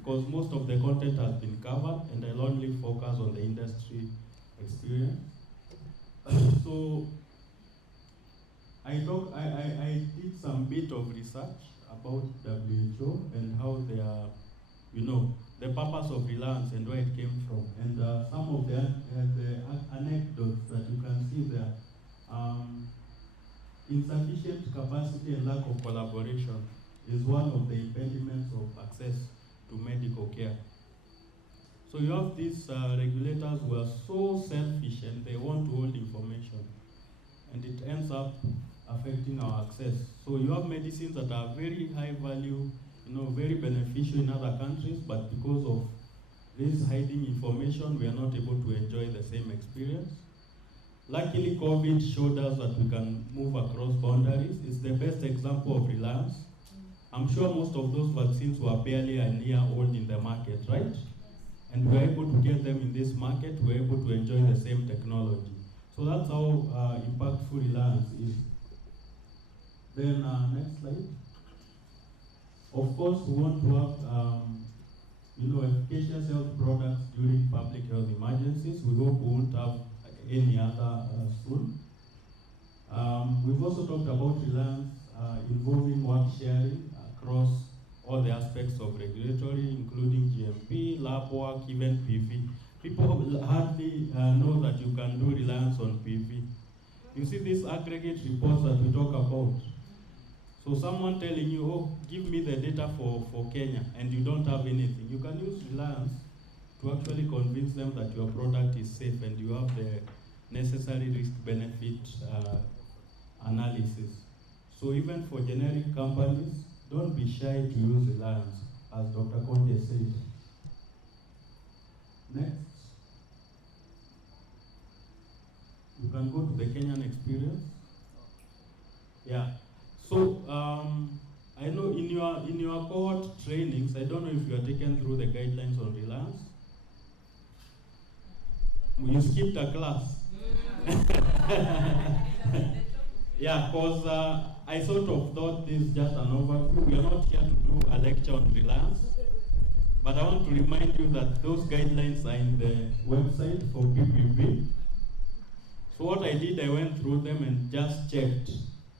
because most of the content has been covered, and I'll only focus on the industry experience. So I did some bit of research about WHO and how they are, the purpose of Reliance and where it came from, and some of the anecdotes that you can see there. Insufficient capacity and lack of collaboration is one of the impediments of access to medical care. So you have these regulators who are so selfish and they want to hold information, and it ends up affecting our access. So you have medicines that are very high value, very beneficial in other countries, but because of this hiding information, we are not able to enjoy the same experience. Luckily, COVID showed us that we can move across boundaries. It's the best example of reliance. I'm sure most of those vaccines were barely a year old in the market, right? And we're able to get them in this market, we're able to enjoy the same technology. So that's how impactful reliance is. Then next slide. Of course, we want to have efficacious health products during public health emergencies. We hope we won't have any other soon. We've also talked about reliance involving work sharing across all the aspects of regulatory, including GMP, lab work, even PV. People hardly know that you can do reliance on PV. You see these aggregate reports that we talk about. So someone telling you, oh, give me the data for Kenya, and you don't have anything. You can use reliance to actually convince them that your product is safe and you have the necessary risk-benefit analysis. So even for generic companies, don't be shy to use reliance, as Dr. Conde said. Next. You can go to the Kenyan experience. Yeah. So I know in your cohort trainings, I don't know if you are taken through the guidelines on reliance. You skipped a class. Yeah, because I sort of thought this is just an overview. We are not here to do a lecture on reliance, but I want to remind you that those guidelines are in the website for PPP. So what I did, I went through them and just checked,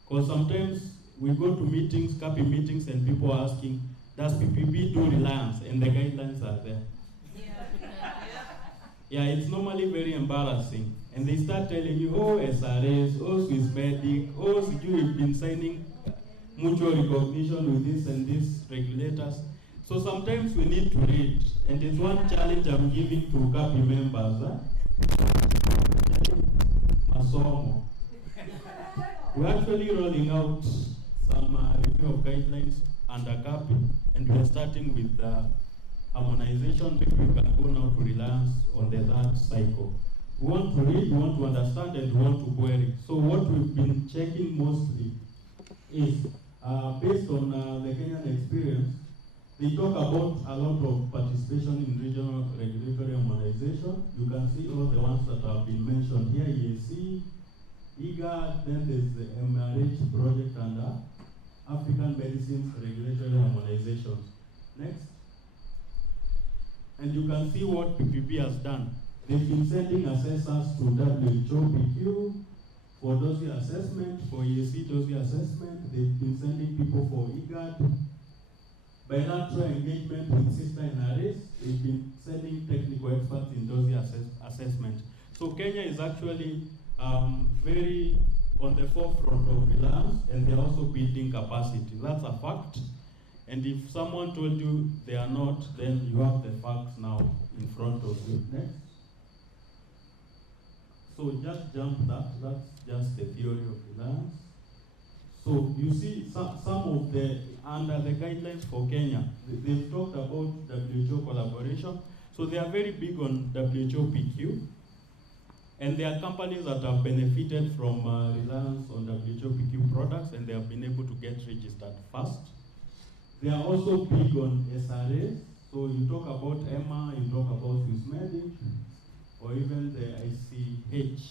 because sometimes we go to meetings, CAPI meetings, and people are asking, does PPP do reliance? And the guidelines are there. Yeah, it's normally very embarrassing. And they start telling you, oh, SRS, oh, Swissmedic, oh, you've been signing mutual recognition with this and these regulators. So sometimes we need to read. And it's one challenge I'm giving to CAPI members. Masomo. We're actually rolling out some review of guidelines under CAPI, and we're starting with harmonization. Maybe we can go now to reliance on the third cycle. We want to read, we want to understand, and we want to query. So what we've been checking mostly is, based on the Kenyan experience, they talk about a lot of participation in regional regulatory harmonization. You can see all the ones that have been mentioned here, EAC, IGAD, then there's the MRH project under African Medicines Regulatory Harmonization. Next. And you can see what PPP has done. They've been sending assessors to WHO PQ for dossier assessment, for EAC dossier assessment. They've been sending people for IGAD. Bilateral engagement with sister NRS. They've been sending technical experts in dossier assessment. So Kenya is actually very on the forefront of reliance, and they're also building capacity. That's a fact. And if someone told you they are not, then you have the facts now in front of you. Next. So just jump that. That's just the theory of reliance. So you see some of the, under the guidelines for Kenya, they've talked about WHO collaboration. So they are very big on WHO PQ. And there are companies that have benefited from reliance on WHO PQ products, and they have been able to get registered fast. They are also big on SRAs. So you talk about EMA, you talk about Swissmedic, or even the ICH.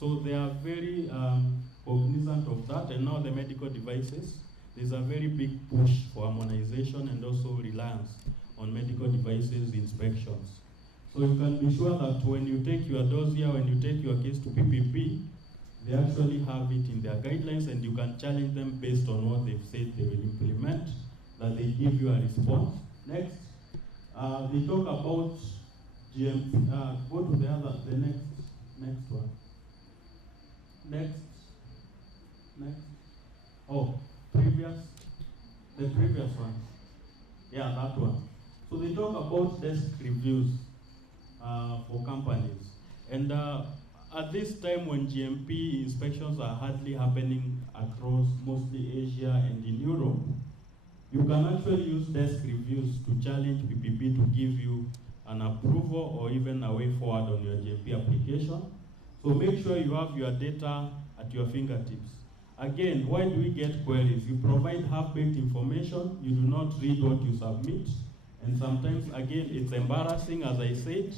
So they are very cognizant of that. And now the medical devices, there's a very big push for harmonization and also reliance on on medical devices inspections. So you can be sure that when you take your dossier, when you take your case to PPP, they actually have it in their guidelines, and you can challenge them based on what they've said they will implement, that they give you a response. Next, they talk about GMP. Go to the next one. Next. Oh, the previous one. Yeah, that one. So they talk about desk reviews for companies. And at this time when GMP inspections are hardly happening across mostly Asia and in Europe, you can actually use desk reviews to challenge PPP to give you an approval or even a way forward on your GMP application. So make sure you have your data at your fingertips. Again, why do we get queries? You provide half-baked information, you do not read what you submit, and sometimes, again, it's embarrassing, as I said,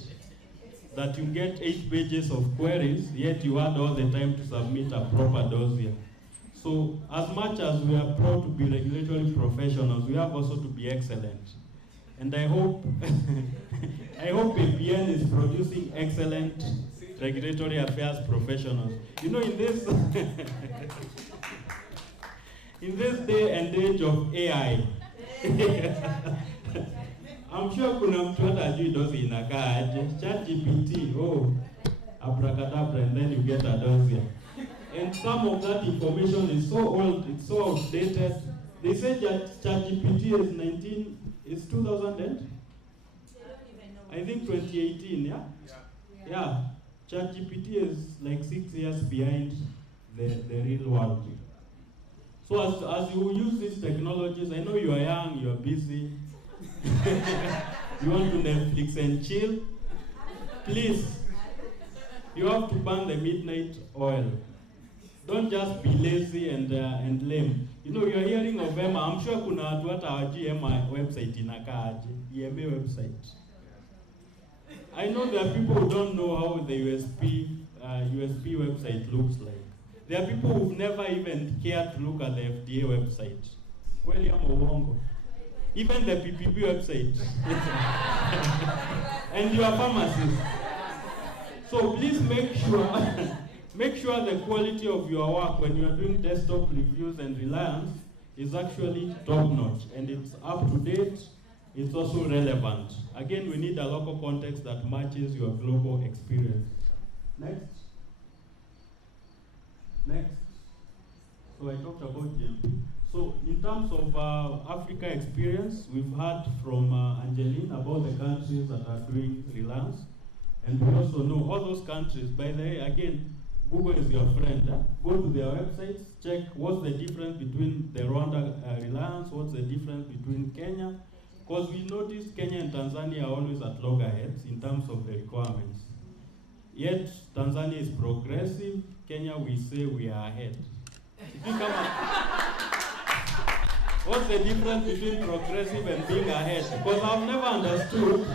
that you get 8 pages of queries, yet you had all the time to submit a proper dossier. So, as much as we are proud to be regulatory professionals, we have also to be excellent. And I hope, I hope APN is producing excellent regulatory affairs professionals. You know, in this, in this day and age of AI, I'm sure kuna mtu hata ajui dosi inakaa aje. ChatGPT, oh, abracadabra, and then you get a dossier. And some of that information is so old, it's so outdated. They say that ChatGPT is 2000 and? I think 2018, yeah? Yeah. ChatGPT is like 6 years behind the real world. So as you use these technologies, I know you are young, you are busy, you want to Netflix and chill, please, you have to burn the midnight oil. Don't just be lazy and lame. You know, you're hearing of EMA. I'm sure kuna watu hata hawajui EMA website inakaa aje. EMA website. I know there are people who don't know how the USB website looks like. There are people who've never even cared to look at the FDA website. Kweli ama uongo. Even the PPP website. And you are pharmacists. So please make sure the quality of your work when you are doing desktop reviews and reliance is actually top-notch, and it's up to date, it's also relevant. Again, we need a local context that matches your global experience. Next. So I talked about GMP. So in terms of Africa experience, we've heard from Angeline about the countries that are doing reliance. And we also know all those countries. By the way, again, Google is your friend. Go to their websites, check what's the difference between the Rwanda reliance, what's the difference between Kenya. Because we noticed Kenya and Tanzania are always at loggerheads in terms of the requirements. Yet, Tanzania is progressive, Kenya we say we are ahead. If you come up, what's the difference between progressive and being ahead? Because I've never understood.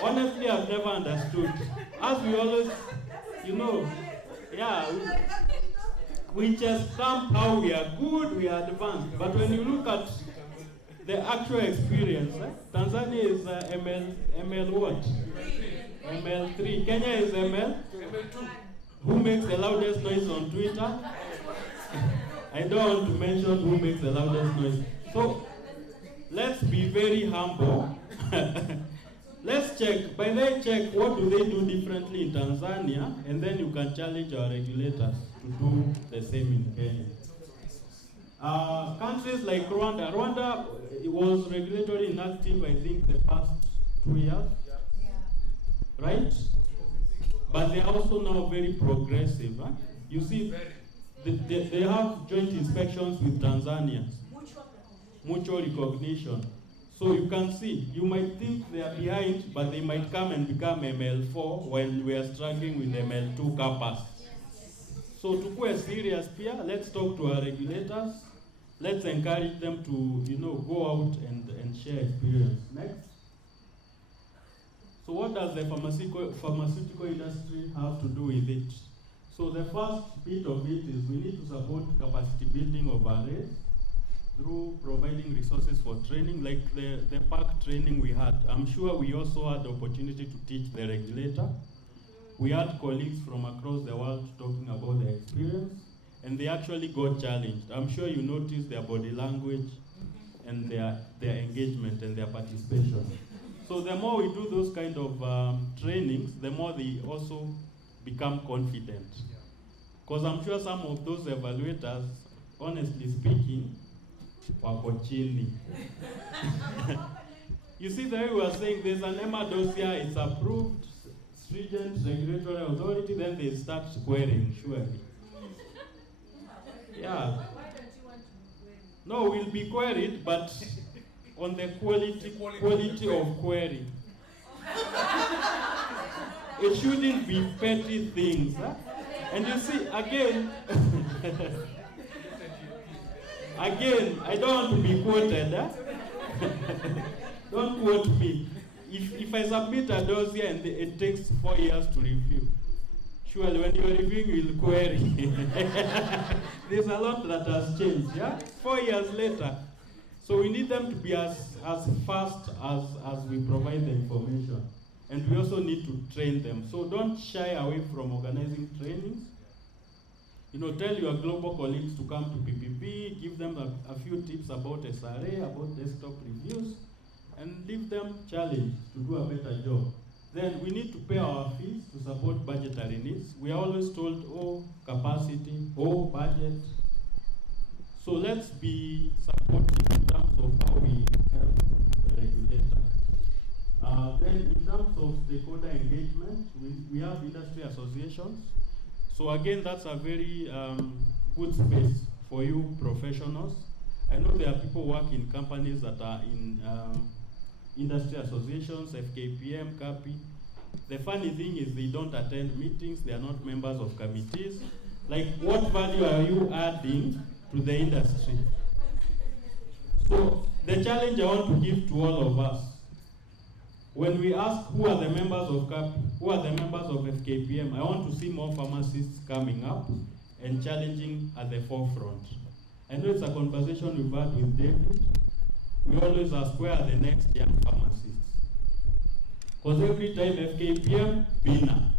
Honestly, I've never understood. As we always, you know, yeah, we just stamp how we are good, we are advanced. But when you look at the actual experience, Tanzania is ML what? ML3. Kenya is ML2. Who makes the loudest noise on Twitter? I don't want to mention who makes the loudest noise. So let's be very humble. Let's check. By then, check what do they do differently in Tanzania, and then you can challenge our regulators to do the same in Kenya. Countries like Rwanda. Rwanda was regulatory inactive, I think, the past 2 years. Right? But they are also now very progressive. Huh? You see, they have joint inspections with Tanzania. Mutual recognition. So you can see, you might think they are behind, but they might come and become ML4 when we are struggling with ML2 CAPAs. So to go serious here, let's talk to our regulators. Let's encourage them to, you know, go out and share experience. Next. So what does the pharmaceutical industry have to do with it? So the first bit of it is we need to support capacity building of arrays. through providing resources for training, like the PAC training we had. I'm sure we also had the opportunity to teach the regulator. We had colleagues from across the world talking about their experience, and they actually got challenged. I'm sure you noticed their body language and their engagement and their participation. So the more we do those kind of trainings, the more they also become confident. Because I'm sure some of those evaluators, honestly speaking, wako chini. You see, the way we are saying there's an EMA dossier, it's approved, stringent regulatory authority, then they start querying, surely. Yeah. Why don't you want to be queried? No, we'll be queried, but on the quality of query. It shouldn't be petty things. Huh? And you see, again, again, I don't want to be quoted. Huh? Don't quote me. If I submit a dossier and it takes 4 years to review, surely when you're reviewing, you'll query. There's a lot that has changed, yeah? 4 years later. So we need them to be as fast as we provide the information. And we also need to train them. So don't shy away from organizing trainings. You know, tell your global colleagues to come to PPP, give them a few tips about SRA, about desktop reviews, and leave them challenged to do a better job. Then we need to pay our fees to support budgetary needs. We are always told, oh, capacity, oh, budget. So let's be supportive in terms of how we help the regulator. Then in terms of stakeholder engagement, we have industry associations. So again, that's a very good space for you professionals. I know there are people working in companies that are in industry associations, FKPM, CAPI. The funny thing is they don't attend meetings, they are not members of committees. Like, what value are you adding to the industry? So the challenge I want to give to all of us, when we ask who are the members of CAPI, who are the members of FKPM, I want to see more pharmacists coming up and challenging at the forefront. I know it's a conversation we've had with David. We always ask, where are the next young pharmacists? Because every time FKPM, Bina.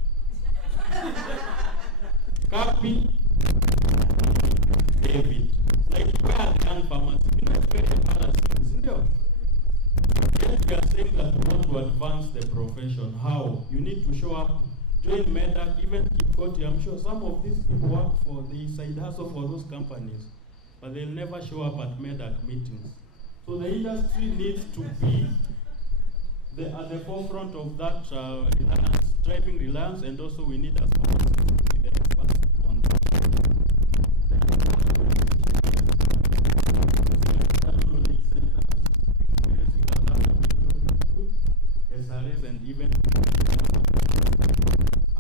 CAPI, David. Like, where are the young pharmacists? You know, it's very embarrassing, isn't it? Yet we are saying that we want to advance the profession. How? You need to show up, join MEDAC, even Kipkoti. I'm sure some of these people work for the side hustle for those companies, but they'll never show up at MEDAC meetings. So the industry needs to be at the forefront of that reliance, driving reliance, and also we need as pharmacists to be the experts on that. SRS, and even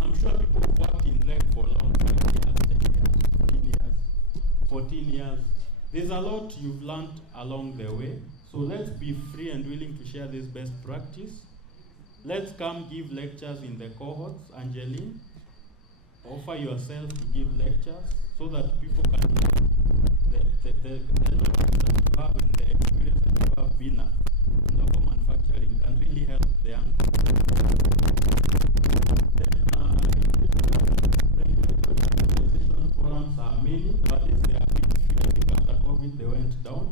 I'm sure people who worked in reg for long, 5 years, 10 years, 15 years, 14 years. There's a lot you've learned along the way. So let's be free and willing to share this best practice. Let's come give lectures in the cohorts. Angeline, offer yourself to give lectures so that people can learn the knowledge that you have and the experience that you have been in local manufacturing can really help the young people. Then, regulatory forums are many, but they are pretty few. I think after COVID they went down.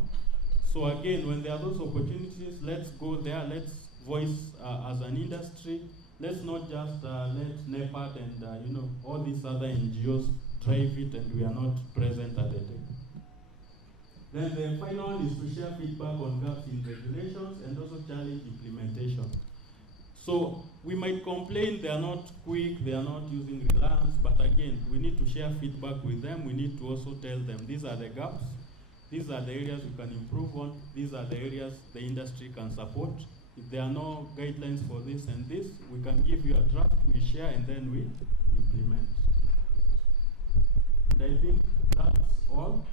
So again, when there are those opportunities, let's go there, let's voice as an industry. Let's not just let NEPAD and all these other NGOs drive it and we are not present at the table. Then the final one is to share feedback on gaps in regulations and also challenge implementation. So we might complain they are not quick, they are not using reliance, but again, we need to share feedback with them. We need to also tell them these are the gaps. These are the areas we can improve on. These are the areas the industry can support. If there are no guidelines for this and this, we can give you a draft, we share, and then we implement. And I think that's all.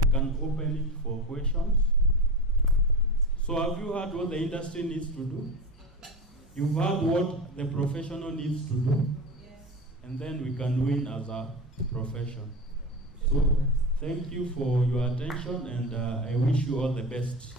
I can open it for questions. So have you heard what the industry needs to do? You've heard what the professional needs to do? Yes. And then we can win as a profession. So Thank you for your attention, and I wish you all the best.